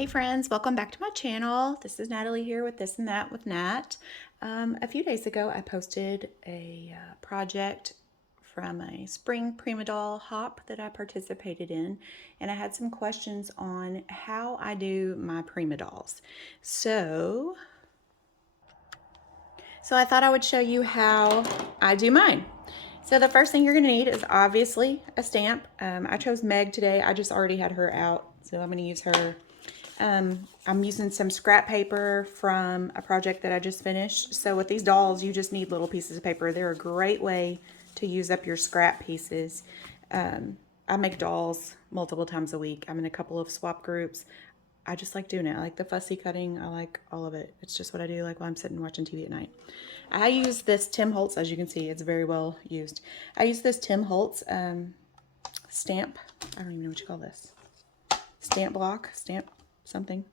Hey friends, welcome back to my channel. This is Natalie here with This and That with Nat. A few days ago I posted a project from a spring Prima doll hop that I participated in, and I had some questions on how I do my Prima dolls. So I thought I would show you how I do mine. So the first thing you're going to need is obviously a stamp. I chose Meg today. I just already had her out, so I'm going to use her. I'm using some scrap paper from a project that I just finished. So with these dolls, you just need little pieces of paper. They're a great way to use up your scrap pieces. I make dolls multiple times a week. I'm in a couple of swap groups. I just like doing it. I like the fussy cutting. I like all of it. It's just what I do like while I'm sitting watching TV at night. I use this Tim Holtz, as you can see, it's very well used. I use this Tim Holtz stamp. I don't even know what you call this. Stamp block, stamp something.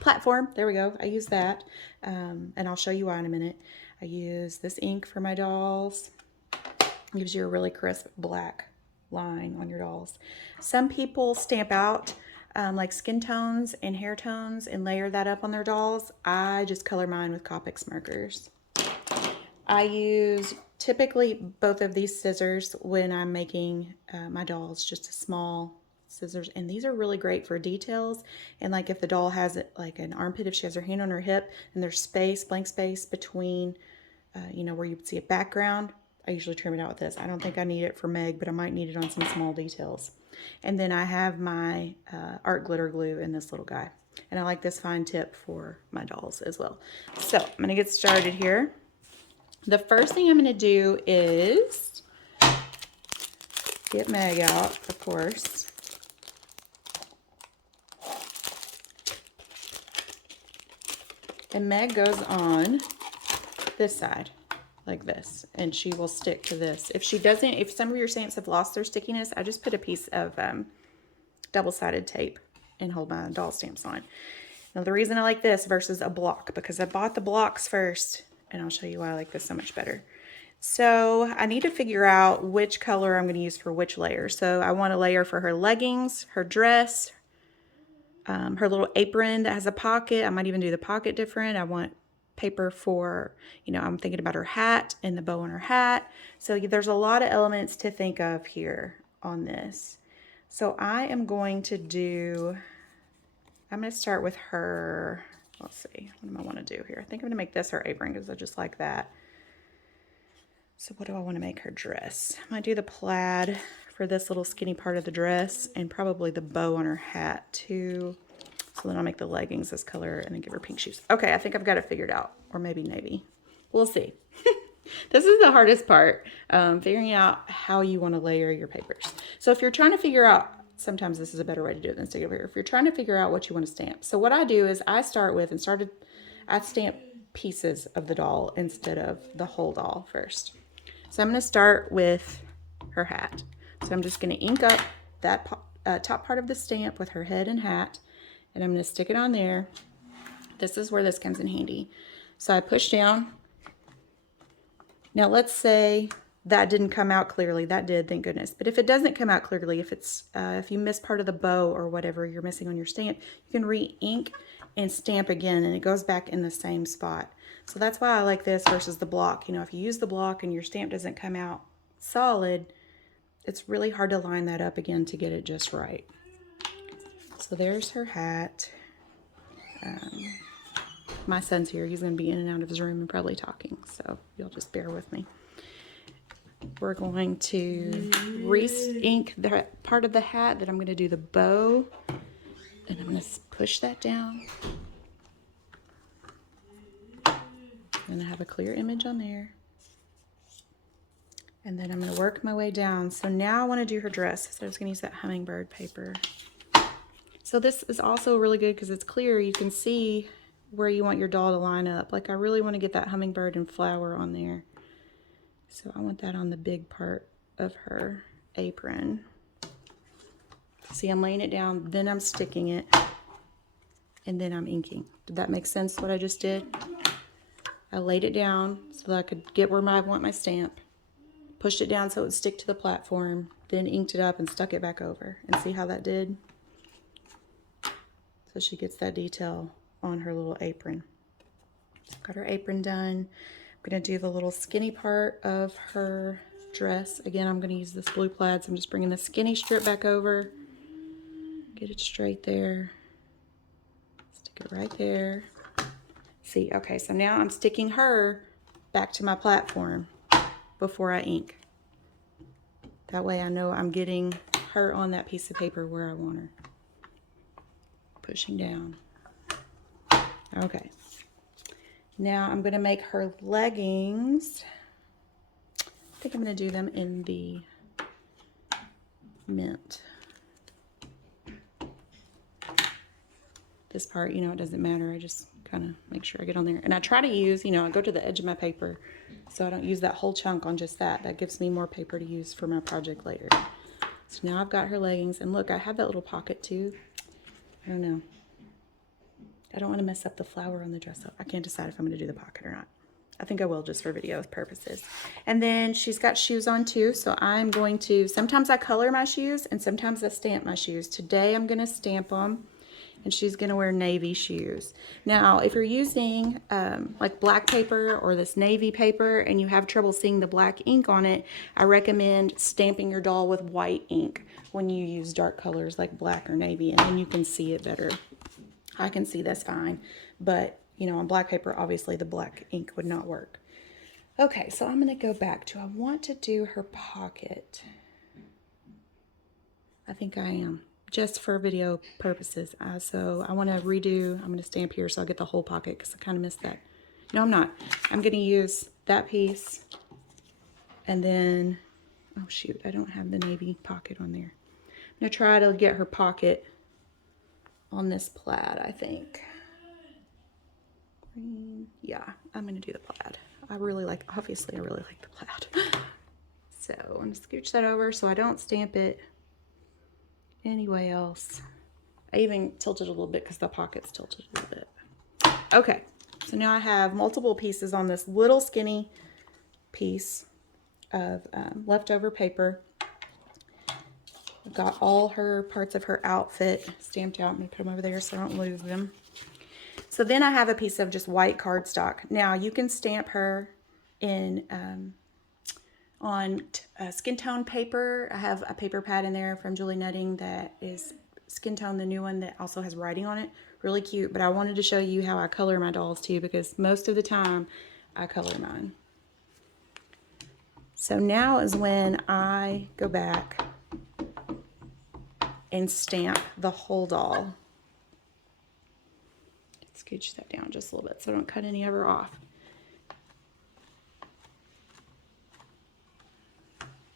Platform, there we go. I use that, and I'll show you why in a minute. I use this ink for my dolls. It gives you a really crisp black line on your dolls. Some people stamp out like skin tones and hair tones and layer that up on their dolls. I just color mine with Copics markers. I use typically both of these scissors when I'm making my dolls, just a small scissors, and these are really great for details. And like if the doll has like an armpit, if she has her hand on her hip and there's space, blank space between you know, where you would see a background, I usually trim it out with this. I don't think I need it for Meg, but I might need it on some small details. And then I have my art glitter glue in this little guy, and I like this fine tip for my dolls as well. So I'm gonna get started here. The first thing I'm gonna do is get Meg out, of course. And Meg goes on this side like this, and she will stick to this. If she doesn't, if some of your stamps have lost their stickiness, I just put a piece of double-sided tape and hold my doll stamps on. Now the reason I like this versus a block, because I bought the blocks first, and I'll show you why I like this so much better. So I need to figure out which color I'm going to use for which layer. So I want a layer for her leggings, her dress, her little apron that has a pocket. I might even do the pocket different. I want paper for, you know, I'm thinking about her hat and the bow on her hat. So there's a lot of elements to think of here on this. So I am going to do, I'm going to start with her, let's see, what do I want to do here? I think I'm going to make this her apron because I just like that. So what do I want to make her dress? I might do the plaid for this little skinny part of the dress, and probably the bow on her hat too. So then I'll make the leggings this color and then give her pink shoes. Okay, I think I've got it figured out, or maybe navy. We'll see. This is the hardest part, figuring out how you want to layer your papers. So if you're trying to figure out, sometimes this is a better way to do it than stick it over here. If you're trying to figure out what you want to stamp. So what I do is I start with, I stamp pieces of the doll instead of the whole doll first. So I'm going to start with her hat. So I'm just going to ink up that top part of the stamp with her head and hat, and I'm going to stick it on there. This is where this comes in handy. So I push down. Now let's say that didn't come out clearly. That did, thank goodness. But if it doesn't come out clearly, if you miss part of the bow or whatever you're missing on your stamp, you can re-ink and stamp again, and it goes back in the same spot. So that's why I like this versus the block. You know, if you use the block and your stamp doesn't come out solid, it's really hard to line that up again to get it just right. So there's her hat. My son's here. He's going to be in and out of his room and probably talking, so you'll just bear with me. We're going to re-ink the part of the hat that I'm going to do the bow, and I'm going to push that down. And I have a clear image on there. And then I'm going to work my way down. So now I want to do her dress. So I was going to use that hummingbird paper. So this is also really good because it's clear. You can see where you want your doll to line up. Like I really want to get that hummingbird and flower on there. So I want that on the big part of her apron. See, I'm laying it down, then I'm sticking it, and then I'm inking. Did that make sense what I just did? I laid it down so that I could get where I want my stamp, pushed it down so it would stick to the platform, then inked it up and stuck it back over. And see how that did? so she gets that detail on her little apron. So I've got her apron done. I'm going to do the little skinny part of her dress. Again, I'm going to use this blue plaid, so I'm just bringing the skinny strip back over. Get it straight there. Stick it right there. See, okay, so now I'm sticking her back to my platform before I ink. That way I know I'm getting her on that piece of paper where I want her. Pushing down. Okay. Now I'm going to make her leggings. I think I'm going to do them in the mint. This part, you know, it doesn't matter. I just kind of make sure I get on there. And I try to use, you know, I go to the edge of my paper so I don't use that whole chunk on just that. That gives me more paper to use for my project later. So now I've got her leggings. And look, I have that little pocket too. I don't know. I don't want to mess up the flower on the dress up. I can't decide if I'm going to do the pocket or not. I think I will just for video purposes. And then she's got shoes on too. So I'm going to, sometimes I color my shoes and sometimes I stamp my shoes. Today I'm going to stamp them. And she's going to wear navy shoes. Now, if you're using like black paper or this navy paper and you have trouble seeing the black ink on it, I recommend stamping your doll with white ink when you use dark colors like black or navy, and then you can see it better. I can see this fine, but you know, on black paper, obviously the black ink would not work. Okay, so I'm going to go back to, I want to do her pocket. I think I am. Just for video purposes. So I want to redo, I'm going to stamp here so I'll get the whole pocket because I kind of missed that. No, I'm not. I'm going to use that piece and then, oh shoot, I don't have the navy pocket on there. I'm going to try to get her pocket on this plaid, I think. Green. Yeah, I'm going to do the plaid. I really like, obviously I really like the plaid. So I'm going to scooch that over so I don't stamp it anyway else. I even tilted a little bit because the pocket's tilted a little bit. Okay, so now I have multiple pieces on this little skinny piece of leftover paper. I've got all her parts of her outfit stamped out. I'm going to put them over there so I don't lose them. So then I have a piece of just white cardstock. Now you can stamp her in on skin tone paper. I have a paper pad in there from Julie Nutting that is skin tone, the new one that also has writing on it. Really cute, but I wanted to show you how I color my dolls too, because most of the time I color mine. So now is when I go back and stamp the whole doll. Scooch that down just a little bit so I don't cut any of her off.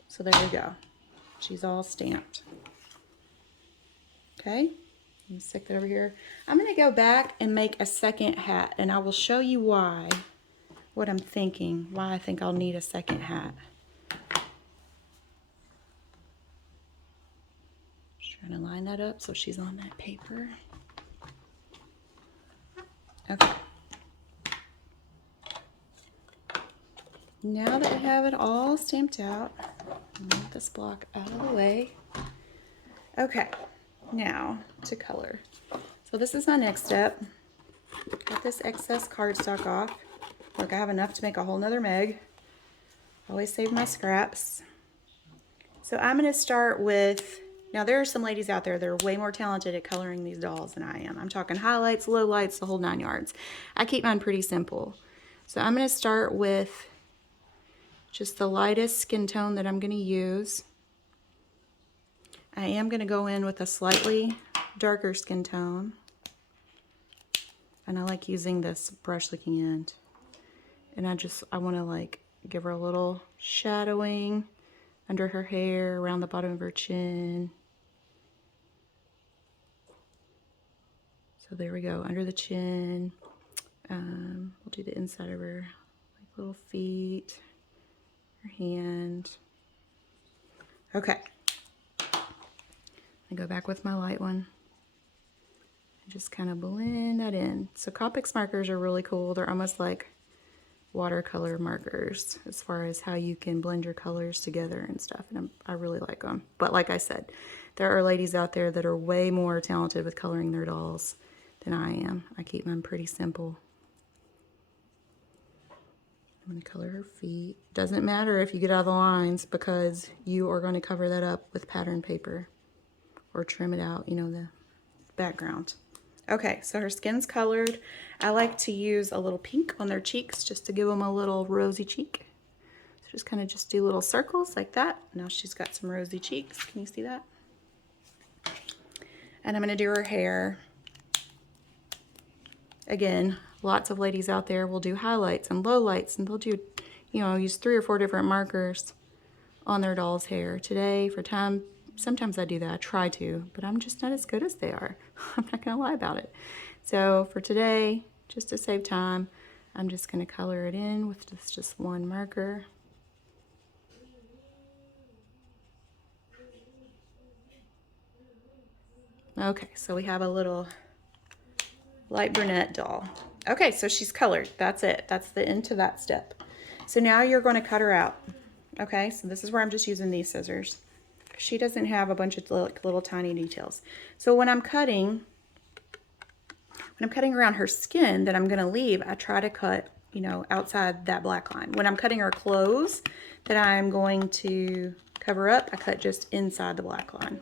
So there we go. She's all stamped. Okay, let me stick that over here. I'm going to go back and make a second hat, and I will show you why, what I'm thinking, why I think I'll need a second hat. Just trying to line that up so she's on that paper. Okay. Now that I have it all stamped out, move this block out of the way. Okay, now to color. So this is my next step. Got this excess cardstock off. Look, I have enough to make a whole nother Meg. Always save my scraps. So I'm going to start with, now there are some ladies out there that are way more talented at coloring these dolls than I am. I'm talking highlights, lowlights, the whole 9 yards. I keep mine pretty simple. So I'm going to start with just the lightest skin tone that I'm going to use. I am going to go in with a slightly darker skin tone. And I like using this brush looking end. And I want to like give her a little shadowing under her hair, around the bottom of her chin. So there we go, under the chin. We'll do the inside of her, like little feet, her hand. Okay. I go back with my light one. And just kind of blend that in. So Copics markers are really cool. They're almost like watercolor markers as far as how you can blend your colors together and stuff, and I really like them. But like I said, there are ladies out there that are way more talented with coloring their dolls than I am. I keep them pretty simple. I'm going to color her feet. Doesn't matter if you get out of the lines, because you are going to cover that up with pattern paper or trim it out, you know, the background. Okay, so her skin's colored. I like to use a little pink on their cheeks just to give them a little rosy cheek. So just kind of just do little circles like that. Now she's got some rosy cheeks. Can you see that? And I'm going to do her hair. Again, lots of ladies out there will do highlights and lowlights, and they'll do, you know, use 3 or 4 different markers on their doll's hair. Today, for time, sometimes I do that. I try to, but I'm just not as good as they are. I'm not going to lie about it. So for today, just to save time, I'm just going to color it in with just one marker. Okay, so we have a little light brunette doll. Okay, so she's colored. That's it. That's the end to that step. So now you're going to cut her out. Okay, so this is where I'm just using these scissors. She doesn't have a bunch of little tiny details. So when I'm cutting around her skin that I'm going to leave, I try to cut, you know, outside that black line. When I'm cutting her clothes that I'm going to cover up, I cut just inside the black line.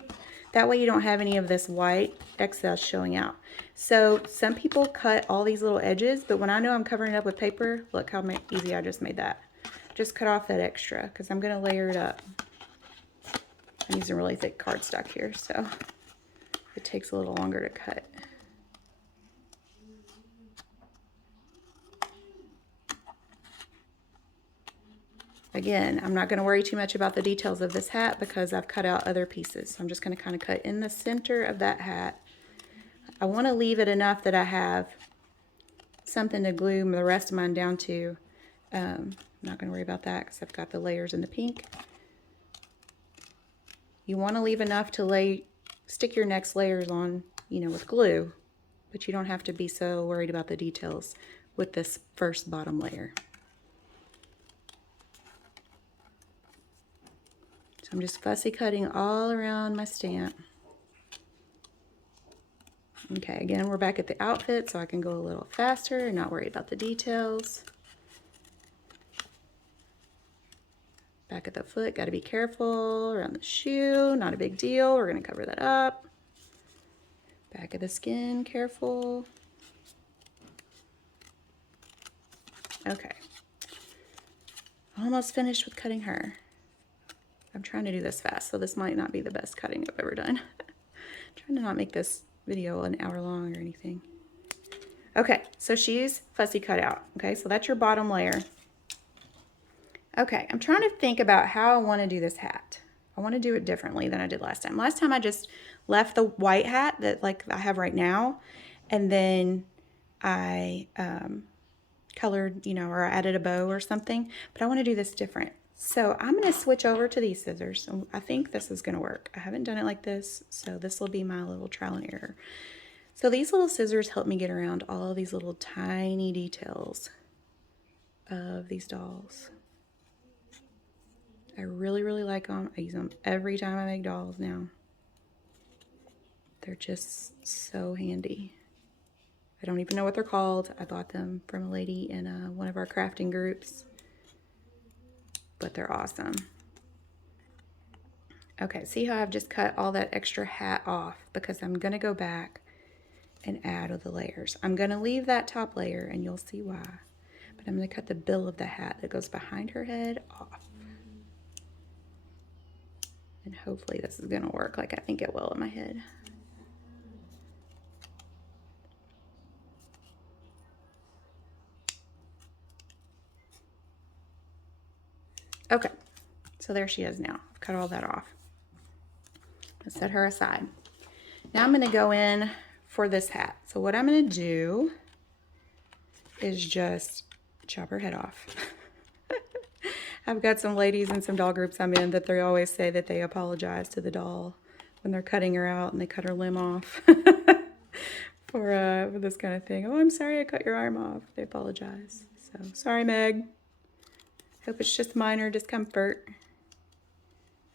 That way you don't have any of this white excess showing out. So some people cut all these little edges, but when I know I'm covering it up with paper, look how easy I just made that. Just cut off that extra because I'm going to layer it up. I'm using really thick cardstock here, so it takes a little longer to cut. Again, I'm not going to worry too much about the details of this hat because I've cut out other pieces. So I'm just going to kind of cut in the center of that hat. I want to leave it enough that I have something to glue the rest of mine down to. I'm not going to worry about that because I've got the layers in the pink. You want to leave enough to stick your next layers on, you know, with glue, but you don't have to be so worried about the details with this first bottom layer. I'm just fussy cutting all around my stamp. Okay, again, we're back at the outfit, so I can go a little faster and not worry about the details. Back at the foot, got to be careful. Around the shoe, not a big deal. We're going to cover that up. Back of the skin, careful. Okay. Almost finished with cutting her. I'm trying to do this fast, so this might not be the best cutting I've ever done. Trying to not make this video an hour long or anything. Okay, so she's fussy cut out. Okay, so that's your bottom layer. Okay, I'm trying to think about how I want to do this hat. I want to do it differently than I did last time. Last time I just left the white hat that like I have right now, and then I colored, you know, or I added a bow or something, but I want to do this different. So I'm going to switch over to these scissors. I think this is going to work. I haven't done it like this, so this will be my little trial and error. So these little scissors help me get around all these little tiny details of these dolls. I really, really like them. I use them every time I make dolls now. They're just so handy. I don't even know what they're called. I bought them from a lady in one of our crafting groups. But they're awesome. Okay, see how I've just cut all that extra hat off because I'm going to go back and add all the layers. I'm going to leave that top layer and you'll see why. But I'm going to cut the bill of the hat that goes behind her head off. And hopefully this is going to work like I think it will in my head. Okay, so there she is now. I've cut all that off. Let's set her aside. Now I'm going to go in for this hat. So what I'm going to do is just chop her head off. I've got some ladies in some doll groups I'm in that they always say that they apologize to the doll when they're cutting her out and they cut her limb off for this kind of thing. Oh, I'm sorry I cut your arm off. They apologize. So sorry, Meg. Hope it's just minor discomfort.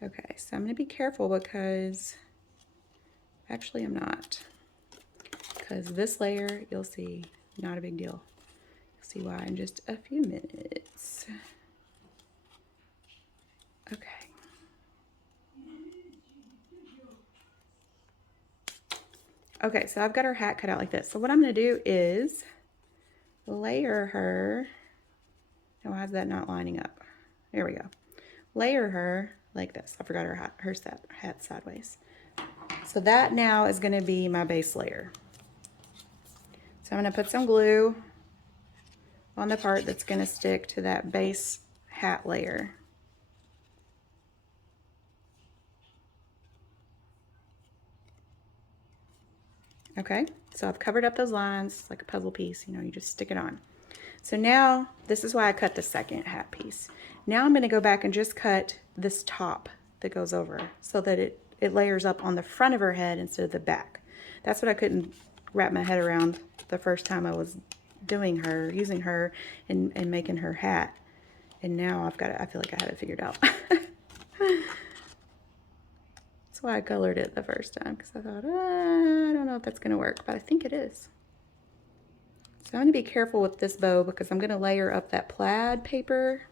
Okay, so I'm going to be careful because actually I'm not. Because this layer, you'll see, not a big deal. You'll see why in just a few minutes. Okay. Okay, so I've got her hat cut out like this. So what I'm going to do is layer her. Now, why is that not lining up? There we go. Layer her like this. I forgot her hat sideways. So that now is going to be my base layer. So I'm going to put some glue on the part that's going to stick to that base hat layer. Okay, so I've covered up those lines like a puzzle piece, you know, you just stick it on. So now, this is why I cut the second hat piece. Now I'm going to go back and just cut this top that goes over so that it layers up on the front of her head instead of the back. That's what I couldn't wrap my head around the first time I was doing her, using her and making her hat. And now I've got it, I feel like I have it figured out. That's why I colored it the first time, because I thought, I don't know if that's going to work, but I think it is. So I'm going to be careful with this bow because I'm going to layer up that plaid paper.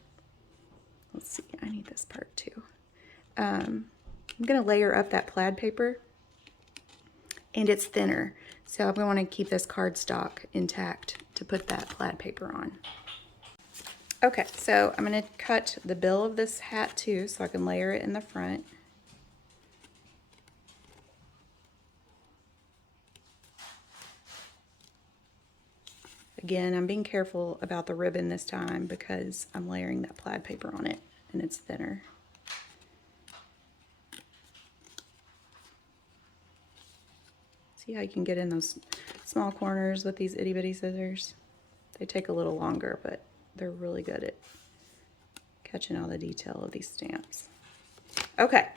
Let's see, I need this part too. I'm going to layer up that plaid paper, and it's thinner. So I'm going to want to keep this cardstock intact to put that plaid paper on. Okay, so I'm going to cut the bill of this hat too so I can layer it in the front. Again, I'm being careful about the ribbon this time because I'm layering that plaid paper on it and it's thinner. See how you can get in those small corners with these itty bitty scissors? They take a little longer, but they're really good at catching all the detail of these stamps. Okay,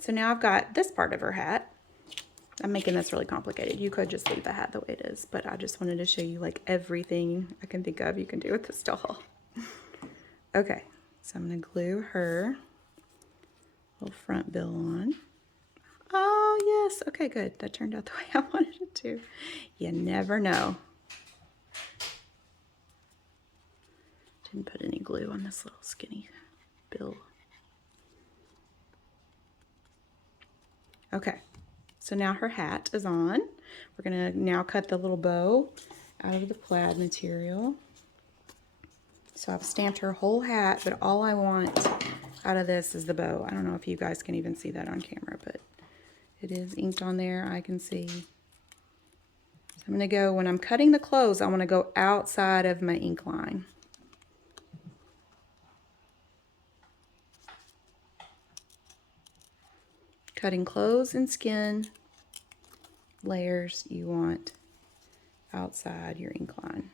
so now I've got this part of her hat. I'm making this really complicated. You could just leave the hat the way it is, but I just wanted to show you like everything I can think of you can do with this doll. Okay, so I'm going to glue her little front bill on. Oh, yes. Okay, good. That turned out the way I wanted it to. You never know. Didn't put any glue on this little skinny bill. Okay. So now her hat is on. We're going to now cut the little bow out of the plaid material. So I've stamped her whole hat, but all I want out of this is the bow. I don't know if you guys can even see that on camera, but it is inked on there. I can see. So I'm going to go, when I'm cutting the clothes, I want to go outside of my ink line. Cutting clothes and skin layers, you want outside your ink line.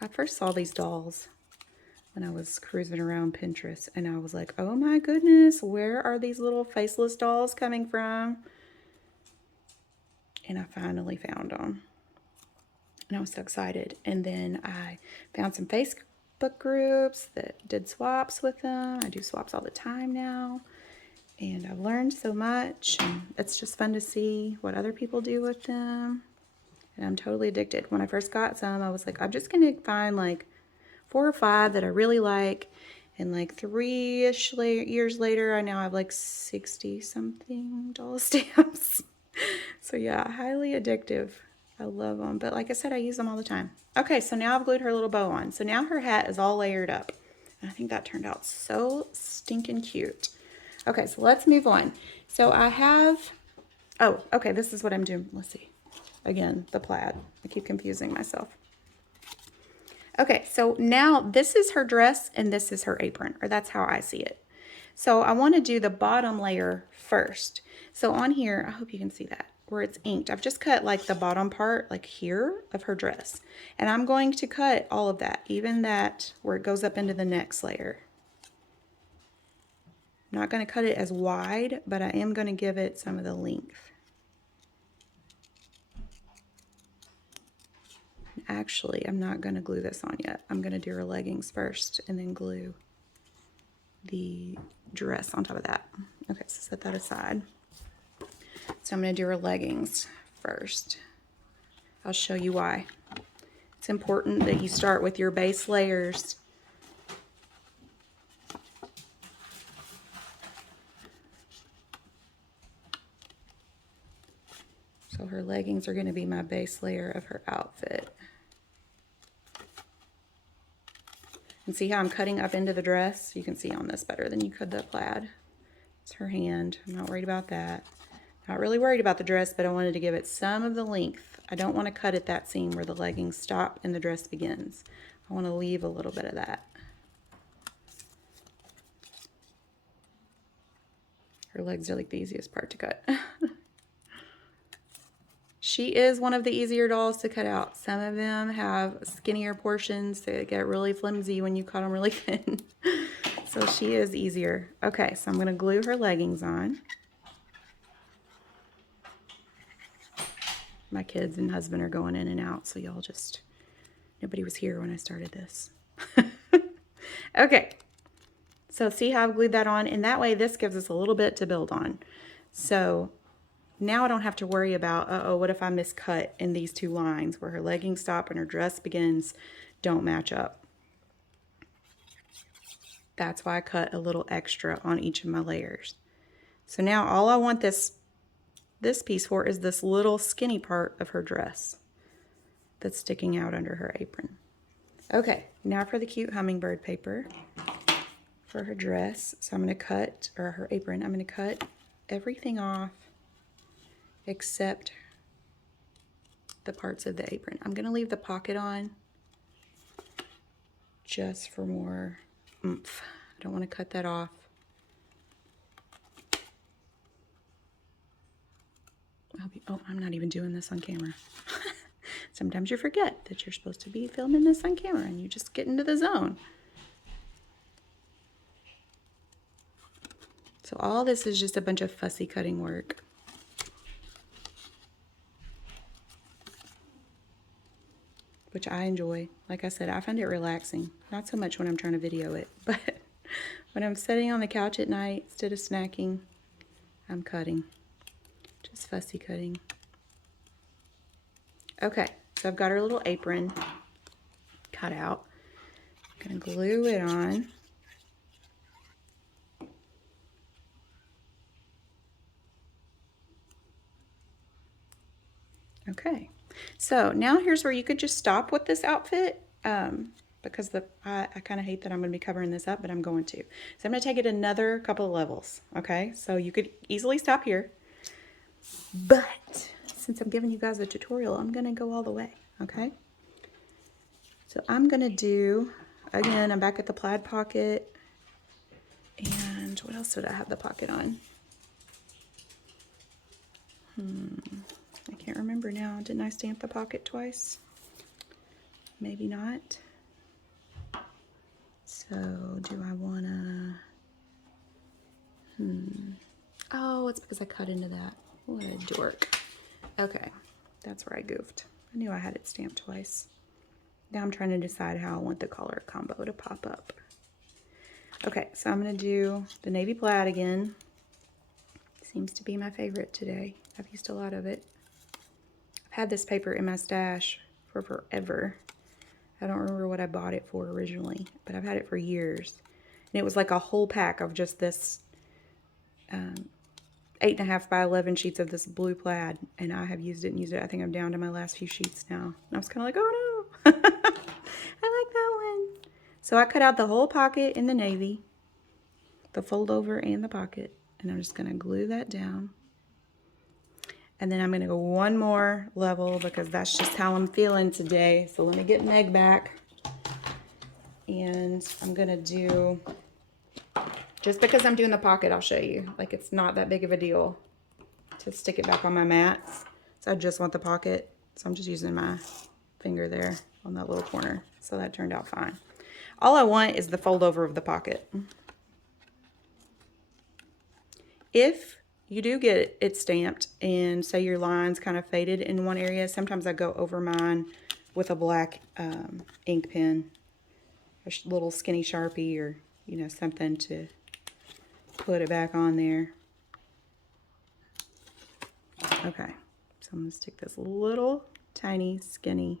I first saw these dolls when I was cruising around Pinterest, and I was like, oh my goodness, where are these little faceless dolls coming from? And I finally found them. And I was so excited. And then I found some Facebook groups that did swaps with them. I do swaps all the time now. And I've learned so much. And it's just fun to see what other people do with them. And I'm totally addicted. When I first got some, I was like, I'm just going to find like 4 or 5 that I really like. And like 3-ish years later, I now have like 60-something doll stamps. So yeah, highly addictive. I love them. But like I said, I use them all the time. Okay, so now I've glued her little bow on. So now her hat is all layered up. And I think that turned out so stinking cute. Okay, so let's move on. So I have, oh, okay, this is what I'm doing. Let's see. Again, the plaid. I keep confusing myself. Okay, so now this is her dress and this is her apron, or that's how I see it. So I want to do the bottom layer first. So on here, I hope you can see that, where it's inked. I've just cut like the bottom part, like here, of her dress. And I'm going to cut all of that, even that where it goes up into the next layer. I'm not going to cut it as wide, but I am going to give it some of the length. Actually, I'm not going to glue this on yet. I'm going to do her leggings first and then glue the dress on top of that. Okay, so set that aside. So I'm going to do her leggings first. I'll show you why. It's important that you start with your base layers. So her leggings are going to be my base layer of her outfit. And see how I'm cutting up into the dress? You can see on this better than you could the plaid. It's her hand. I'm not worried about that. Not really worried about the dress, but I wanted to give it some of the length. I don't want to cut at that seam where the leggings stop and the dress begins. I want to leave a little bit of that. Her legs are like the easiest part to cut. She is one of the easier dolls to cut out. Some of them have skinnier portions. They get really flimsy when you cut them really thin. So she is easier. Okay, so I'm going to glue her leggings on. My kids and husband are going in and out, so y'all just, nobody was here when I started this. Okay, so see how I've glued that on? And that way this gives us a little bit to build on. So now I don't have to worry about, uh-oh, what if I miscut in these two lines where her leggings stop and her dress begins don't match up. That's why I cut a little extra on each of my layers. So now all I want this piece for is this little skinny part of her dress that's sticking out under her apron. Okay, now for the cute hummingbird paper for her dress. So I'm going to cut, or her apron, I'm going to cut everything off except the parts of the apron. I'm going to leave the pocket on just for more oomph. I don't want to cut that off. Oh, I'm not even doing this on camera. Sometimes you forget that you're supposed to be filming this on camera and you just get into the zone. So all this is just a bunch of fussy cutting work. Which I enjoy. Like I said, I find it relaxing. Not so much when I'm trying to video it, but when I'm sitting on the couch at night instead of snacking, I'm cutting. Just fussy cutting. Okay, so I've got her little apron cut out. I'm going to glue it on. Okay, so now here's where you could just stop with this outfit because I kind of hate that I'm going to be covering this up, but I'm going to. So I'm going to take it another couple of levels, okay? So you could easily stop here, but since I'm giving you guys a tutorial, I'm going to go all the way, okay? So I'm going to do, again, I'm back at the plaid pocket, and what else did I have the pocket on? I can't remember now. Didn't I stamp the pocket twice? Maybe not. So do I want to... Oh, it's because I cut into that. What a dork. Okay, that's where I goofed. I knew I had it stamped twice. Now I'm trying to decide how I want the color combo to pop up. Okay, so I'm going to do the navy plaid again. Seems to be my favorite today. I've used a lot of it. I've had this paper in my stash for forever. I don't remember what I bought it for originally, but I've had it for years. And it was like a whole pack of just this 8.5 by 11 sheets of this blue plaid, and I have used it and used it. I think I'm down to my last few sheets now. And I was kind of like, oh no, I like that one. So I cut out the whole pocket in the navy, the fold over and the pocket, and I'm just going to glue that down. And then I'm going to go one more level because that's just how I'm feeling today. So let me get Meg back. And I'm going to do, just because I'm doing the pocket, I'll show you. Like, it's not that big of a deal to stick it back on my mat. So I just want the pocket. So I'm just using my finger there on that little corner. So that turned out fine. All I want is the fold over of the pocket. If you do get it stamped and say your line's kind of faded in one area, sometimes I go over mine with a black ink pen, a little skinny Sharpie, or, you know, something to put it back on there. Okay, so I'm going to stick this little tiny skinny.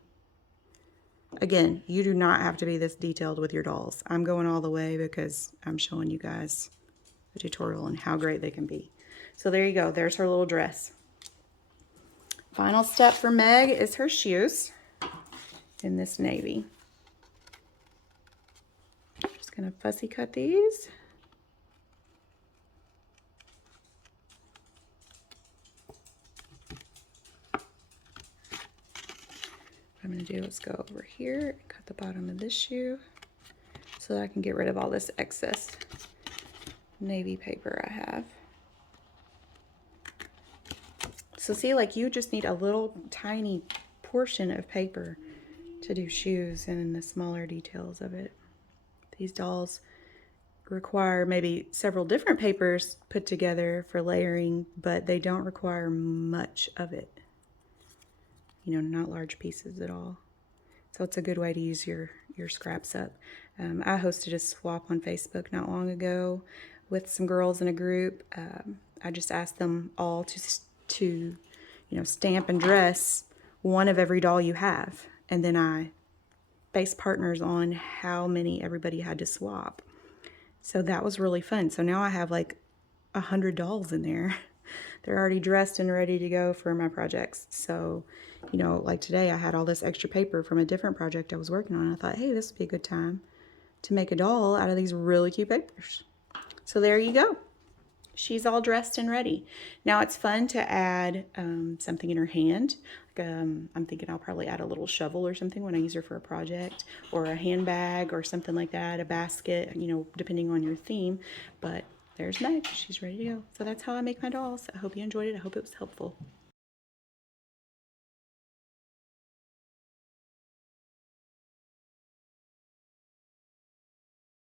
Again, you do not have to be this detailed with your dolls. I'm going all the way because I'm showing you guys the tutorial and how great they can be. So there you go. There's her little dress. Final step for Meg is her shoes in this navy. Just going to fussy cut these. What I'm going to do is go over here and cut the bottom of this shoe so that I can get rid of all this excess navy paper I have. So see, like, you just need a little tiny portion of paper to do shoes and the smaller details of it. These dolls require maybe several different papers put together for layering, but they don't require much of it. You know, not large pieces at all. So it's a good way to use your scraps up. I hosted a swap on Facebook not long ago with some girls in a group. I just asked them all to you know, stamp and dress one of every doll you have. And then I based partners on how many everybody had to swap. So that was really fun. So now I have like 100 dolls in there. They're already dressed and ready to go for my projects. So, you know, like today I had all this extra paper from a different project I was working on. I thought, hey, this would be a good time to make a doll out of these really cute papers. So there you go. She's all dressed and ready. Now it's fun to add something in her hand. Like, I'm thinking I'll probably add a little shovel or something when I use her for a project, or a handbag or something like that, a basket, you know, depending on your theme. But there's Meg. She's ready to go. So that's how I make my dolls. I hope you enjoyed it. I hope it was helpful.